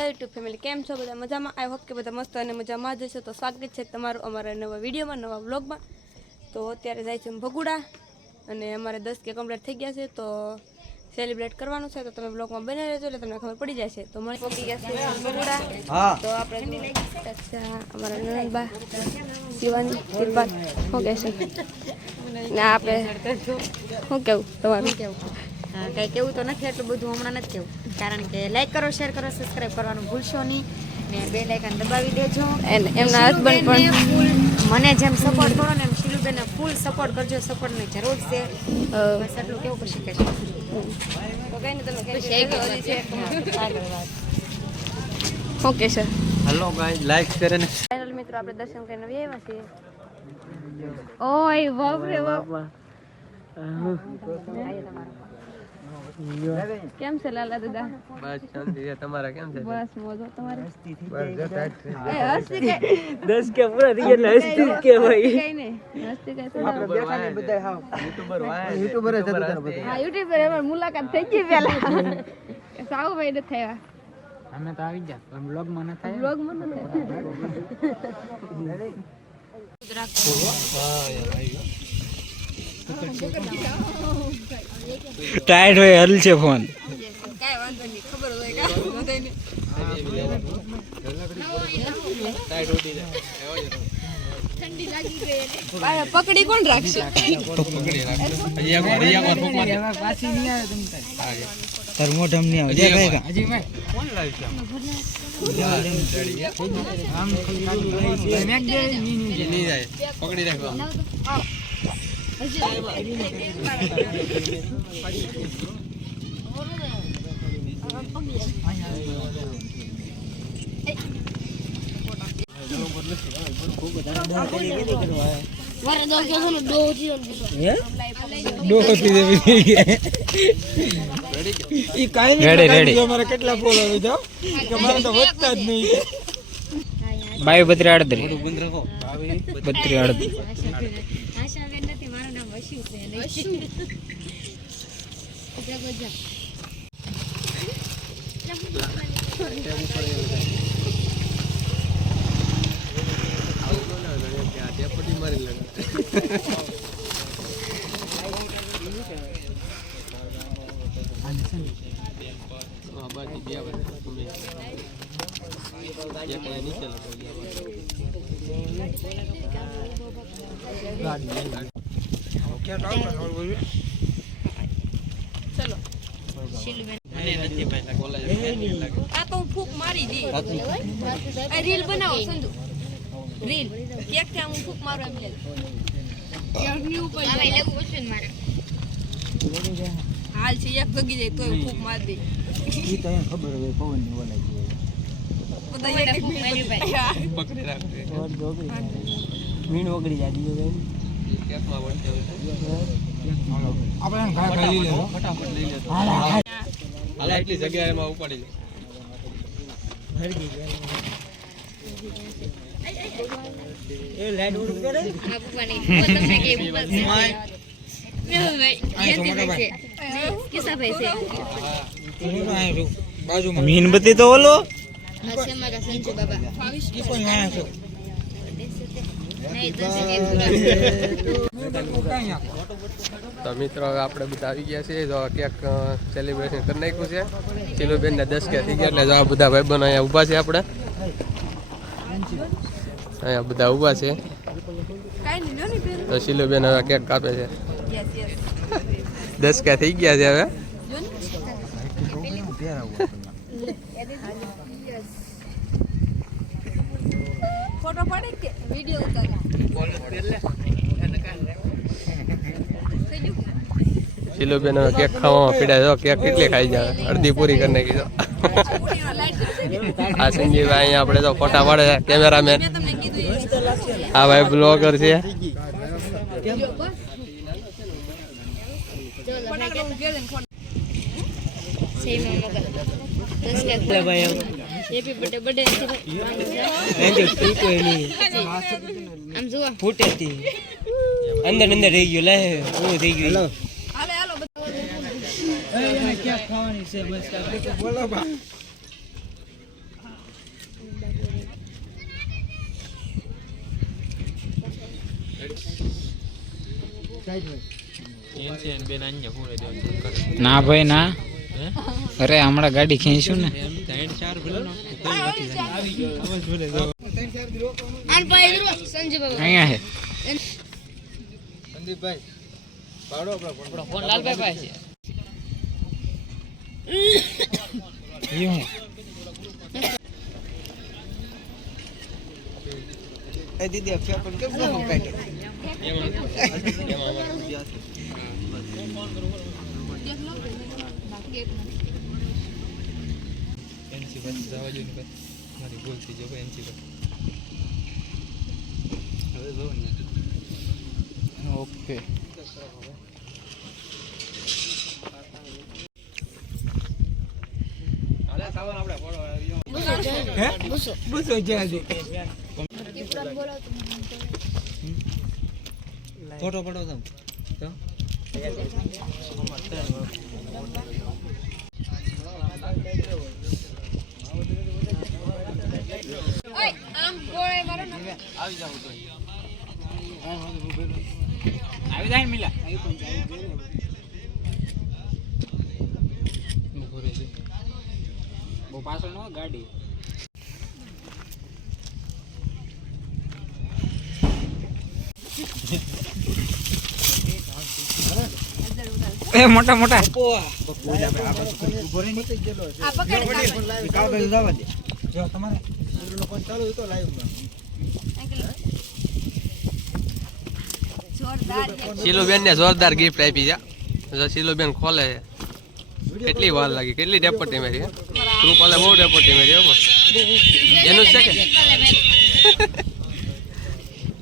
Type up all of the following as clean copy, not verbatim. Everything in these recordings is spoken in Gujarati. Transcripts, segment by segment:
હેલો યુટ્યુબ ફેમિલી, કેમ છો બધા? મજામાં? આઈ હોપ કે બધા મસ્ત અને મજામાં જ હશે. તો સ્વાગત છે તમારું અમારા નવા વિડીયોમાં, નવા વ્લોગમાં. તો અત્યારે જાય છે ભગુડા અને અમારે 10 કે કમ્પ્લીટ થઈ ગયા છે, તો સેલિબ્રેટ કરવાનું છે. તો તમે વ્લોગમાં બને રહેજો એટલે તમને ખબર પડી જશે. તો મળી પહોંચી ગયા છે ભગુડા. તો આપણે અમારા નણંદબા શિવાની કિરપાત શું કહેશે ને આપણે શું કેવું તમારું? કઈ કેવું તો નથી, એટલું બધું હમણાં નથી કેવું, કારણ કે લાઈક કરો, શેર કરો, સબસ્ક્રાઇબ કરવાનું ભૂલશો નહીં ને બેલ આઇકન દબાવી દેજો. એમના હસબન્ડ પણ મને જેમ સપોર્ટ કરો ને એમ શીલુબેનને ફૂલ સપોર્ટ કરજો. સપોર્ટની જરૂર છે, બસ એટલું કેવું પછી કહેશો. તો કઈ નહીં, તમે okay sir. Hello guys, like share અને ફાઇનલ મિત્રો આપણે દર્શન કરીને આવ્યા છીએ. ઓય બાપ રે બાપ, કેમ છે લાલા દાદા? બસ શાંતિ છે. તમારા કેમ છે? બસ મોજો. તમારે હસ્તી કે 10 કે પૂરા થઈ ગયા, હસ્તી કે ભાઈ કઈ નહીં, હસ્તી કઈ છે આપણે બેઠા ને બધાય હાવ યુટ્યુબર જ હતા બધા. હા, યુટ્યુબ પર અમાર મુલાકાત થઈ ગઈ પેલા. સાવ ભાઈ ને થયા અમે તો આવી ગયા પણ વ્લોગ માં ન થાય. વ્લોગ માં ન ટાઈટ હોય હલ છે ફોન. કાઈ વાંધો નહીં, ખબર હોય કે બધાને ઠંડી લાગી ગઈ એટલે પકડી કોણ રાખશે? પાછી નહીં આવે તમ તાર મોઢમ નહીં આવે. જય ભાઈ કા હજી ભાઈ કોણ લાવી છે આમ ખાલી મેક દે નહીં જાય, પકડી રાખો. કેટલા ફોલો વધતા જ નહીં. આ તો ફૂક મારી દે. આ રીલ બનાવો સંધુ, રીલ કેક કે હું ફૂક મારું એમ લે. કેક ની ઉપર આવે લેવું પડશે મારે. હાલ છે એક ગગી જાય તોય ફૂક માર દે. ઈ તો એને ખબર હોય પવન ની ઓલા છે. બધા એક ફૂક મારી ભાઈ પકડી રાખે. ઓર ગોગડી મીણ ઓગળી જાય દીયો બેન. કેકમાં વળતે હોય આપણે ઘા ખાઈ લે ફટાફટ લઈ લે. હાલ એટલી જગ્યાએ એમાં ઉપાડી લે. હરગી જાય એ લાઈટ ઉડ કરે આપવાની તમને કે બોલશે ભાઈ કિસ્સા ભાઈ છે બાજુમાં મીણબત્તી તો ઓલો હશે મારા સંજુ બાબા કી પણ આયા છો. તો મિત્રો હવે આપણે બધા આવી ગયા છીએ. જો કેક સેલિબ્રેશન કરી નાખ્યું છે. ચીલુબેન ને 10 કે થઈ ગયા એટલે જો આ બધા ભાઈબંધો અહીંયા ઊભા છે. આપણે અહીંયા બધા ઊભા છે. તો શીલુબેન હવે કેક કાપે છે. 10 કે થઈ ગયા છે હવે. ફોટો પાડે કે વિડિયો ઉતારે? શીલુબેન હવે કેક ખાવામાં પીડા. જો કેક કેટલી ખાઈ જાય, અડધી પૂરી કરી નાખી. જો આ સંજીવભાઈ અહીંયા આપણે તો ફોટા પાડે છે, કેમેરામેન. આ ભાઈ બ્લોગર છે. હેપી બર્થડે આમ જુઓ ફૂટેતી અંદર અંદર રહી ગયો. લે ઓ થઈ ગયું. હાલે હાલો એ ક્યાં ખાવાની છે બસ બોલો બા. ના ભાઈ ના, અરે હમણાં ગાડી ખેંચશું ને. અહીંયા હે સંદીપભાઈ પાડો આપણો ફોન લાલભાઈ પાસે છે. એ દીદી અક્ષર પણ કેમ ન કાઢે એનસી પર જવા જો ને મારી ભૂલ થઈ જો એનસી પર હવે જો ને ઓકે આલે સાવન આપણે ફોડો હે બુસો જાજી ફોટો પડો તમ તો ઓય આમ ગોળે મારો ને આવી જાવ તો આવી જાય ને મિલા ઘરે છે બહુ પાછળ નો ગાડી એ મોટા મોટા આ પકડ જો તમારે જોરદાર શીલુબેન ને જોરદાર ગિફ્ટ આપી છે. જો શીલુબેન ખોલે છે કેટલી વાર લાગી, કેટલી ડેપોટી મારી કૃપાલે બહુ ડેપોટી મારી એનું જ છે કે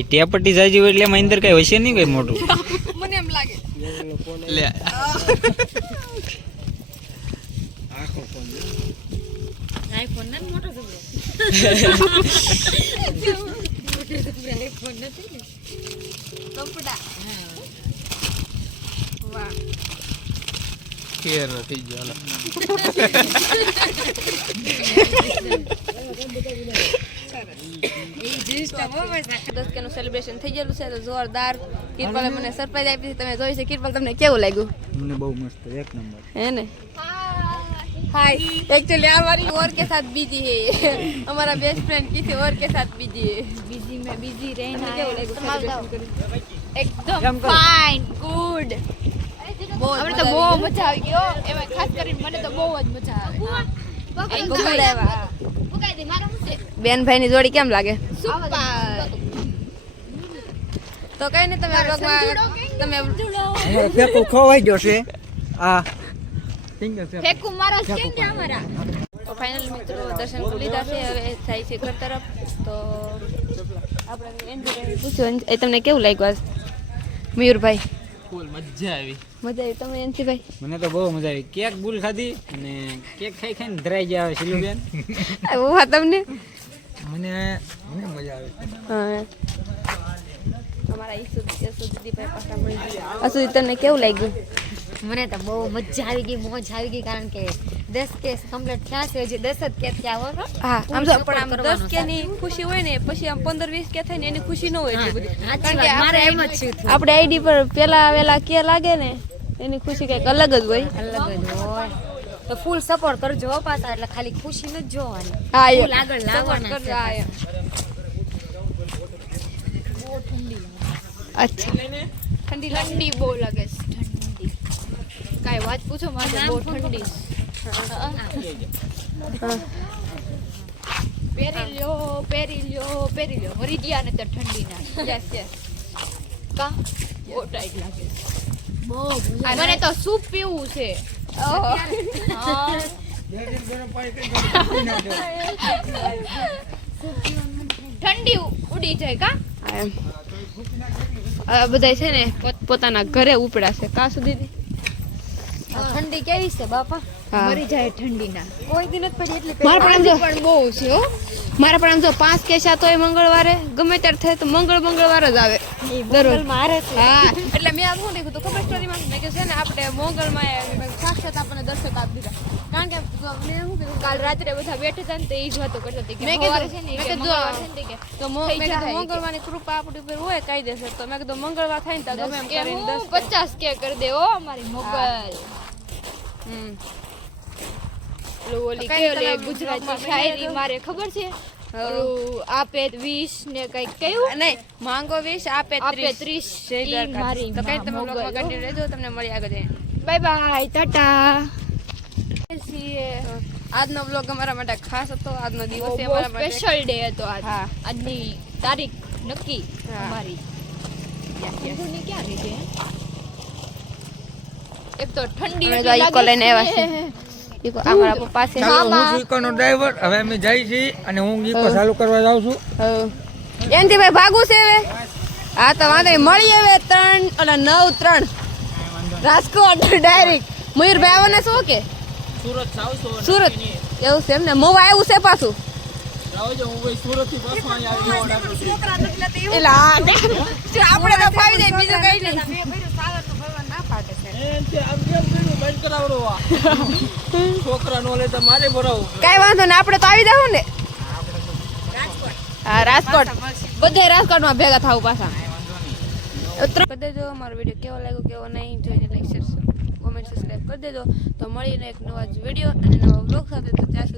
એ ટેપટી જાજી હોય એટલે એમાં અંદર કઈ હશે નહીં કઈ મોટું મને એમ લાગે લે આઈફોન ના મોટો જબરો આઈફોન નથી ને કપડા વાહ કેર નથી ગયો દસકેનું સેલિબ્રેશન થઈ ગયેલું છે તો જોરદાર. કિરપાલે મને સરપ્રાઈઝ આપી છે, તમે જોઈ છે. કિરપાલ તમને કેવું લાગ્યું? મને બહુ મસ્ત એક નંબર है ना? हाय एक्चुअली हमारी और के साथ बिजी है हमारा बेस्ट फ्रेंड किसी और के साथ बिजी है. बिजी में बिजी रहना एकदम फाइन गुड. આપણે તો બહુ મજા આવી ગઈ હો. એમાં ખાસ કરીને મને તો બહુ જ મજા આવે. બેન ભાઈ ની જોડી કેમ લાગે? તો કઈ નહીં, તમે બ્લોગમાં તમે ફેકો ખોવાઈ ગયો છે આ ફેકુ મારો છે ને અમારા. તો ફાઇનલ મિત્રો દર્શન કરી લીધા છે, હવે જાય છે ઘર તરફ. તો આપણે એન્જોય પૂછ્યું એ તમને કેવું લાગ્યું આજ મયુરભાઈ? ફૂલ મજા આવી. મજા આવી તમને એનસીભાઈ? મને તો બહુ મજા આવી. કેક બુલ ખાધી અને કેક ખાઈ ખાઈને ધરાઈ ગયા હવે શીલુબેન. હા તમને મને મજા આવે. હા અમારા ઈસુદીભાઈ પાછા મળી ગયા. અસુદી તને કેવું લાગ્યું? મને તો બહુ મજા આવી ગઈ, મોજ આવી ગઈ, કારણ કે 10 કેસ કમ્પ્લીટ થયા છે. હજી 10 જ કેસ થયા હોય. હા આમ જો પણ આમ 10 કે ની ખુશી હોય ને, પછી આમ 15-20 કે થાય ને એની ખુશી ન હોય એટલી બધી. કારણ કે મારે એમ જ છે. આપણે આઈડી પર પેલા વેલા કે લાગે ને એની ખુશી કઈક અલગ જ હોય. અલગ જ હોય. તો ફૂલ સપોર્ટ કરજો હો પાછા, એટલે ખાલી ખુશી ન જ જોવાની. હા એ ફૂલ આગળ લાવવાના છે પાછા. અચ્છા ઠંડી બહુ લાગે છે. ઠંડી કાઈ વાત પૂછો, મારે બહુ ઠંડી. પહેરી લ્યો મરી ગયા ને તો ઠંડી ના. યસ કા બહુ ટાઈટ લાગે છે. બહુ મને તો સૂપ પીવું છે. ઠંડી ઉડી જાય કા. બધા છે ને પોતાના ઘરે ઉપડા છે કા સુધી. ઠંડી કેવી છે બાપા? હા. મરી જાય ઠંડી ના. કોઈ દિન જ પડી એટલે મારા પણ આમ પણ બહુ છે હો. મારા પણ આમ જો 5 કેસા તોય મંગળવારે ગમે ત્યારે થાય તો મંગળવાર જ આવે દરરોજ. મારે હા એટલે મેં આ શું દેખ્યું તો ખબર સ્ટોરીમાં મેં કે છે ને આપણે મોંગલમાં સાક્ષાત આપણને દર્શક આપી દીધા. કારણ કે જો મેં શું કીધું કાલ રાત્રે બધા બેઠા હતા ને તો એ જ વાતો કરતા હતા કે મેં સવારે કીધું છે ને મેં કે કીધું મંગળવાર છે ને કે તો થઈ મેં જાય કીધું કે. મંગળવારની કૃપા આપણી ઉપર હોય કાયદેસર તો મેં કીધું મંગળવાર થાય ને તો ગમે એમ કે કરીને હું 10 50 કે કરી દે હો અમારી મોગલ હમ પેલું ઓલી કઈ કે ઓલી તમે એક ગુજરાતી બ્લોગમાં શાયરી બનાવી મારે ખબર છે ઓલું આપે 20 ને કઈક કયું નહીં માંગો 20 આપે આપે 30 30 જય ઈ દ્વારકાધીશ. મારી તો કઈ તમે મોગલ, બ્લોગમાં હો. કન્ટિન્યુ રહેજો તમને મળી આગળ જઈને બાય બાય ટાટા છીએ આજનો બ્લોગ અમારા માટે ખાસ હતો આજનો દિવસ બહુ અમારા માટે સ્પેશિયલ ડે હતો આજ હા. આજની તારીખ નક્કી હા. અમારી ઊંઘની ક્યાં રહી છે એક તો ઠંડી અમે એટલી તો ઈકો લઈને લાગે આવ્યા ઈકો અમારા પપ્પા છે ચાલો, મામા. હું છું ઈકોનો ડ્રાઈવર. હવે અમે જઈ છીએ અને હું ઈકો ચાલુ કરવા જાઉં છું. એનથી ભાઈ ભાગું છે હવે હા તો વાંધો નહીં મળી હવે 3 અને 9-3 રાજકોટ ડાયરેક્ટ મયુરભાઈ આવવાના છો કે સુરત એવું છે એમ ને મોવા આવ્યું છે પાછું એટલે હા, આપણે તો ફાવી જાય બીજું કઈ નહીં છોકરા નો લે તો મારે ભરાવું કઈ વાંધો ને આપણે તો આવી જાવ ને હા રાજકોટ બધે રાજકોટમાં ભેગા થાવ પાછા કરી દેજો અમારો વિડીયો કેવો લાગ્યો કેવો નહીં જોઈને લાઈક શેર કોમેન્ટ સબસ્ક્રાઈબ કરી દેજો તો મળીને એક નવા જ વિડીયો અને નવા બ્લોગ સાથે તો ત્યાં સુધી